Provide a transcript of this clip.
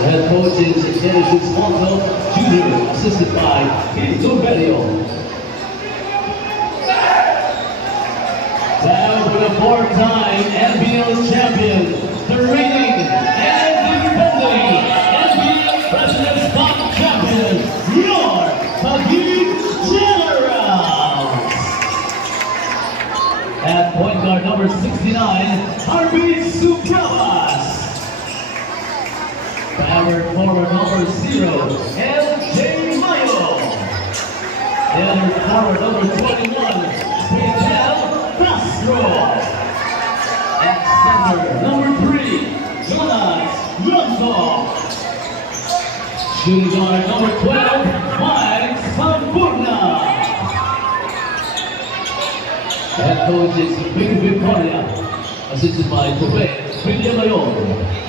The head coach is Dennis Monto Jr., assisted by Tito Bello. Now for the four-time NBL champion, the reigning and defending NBL President's Cup champion, your Taguig Generals. At point guard number 69, Harvey Supravas. Power forward number 0, LJ Mayo. The other forward number 21, Miguel Castro. At center number 3, Jonas Longo. Shooting guard number 12, Mike Sampurna. Head coach is Big Victoria, assisted by Tope Villamayon.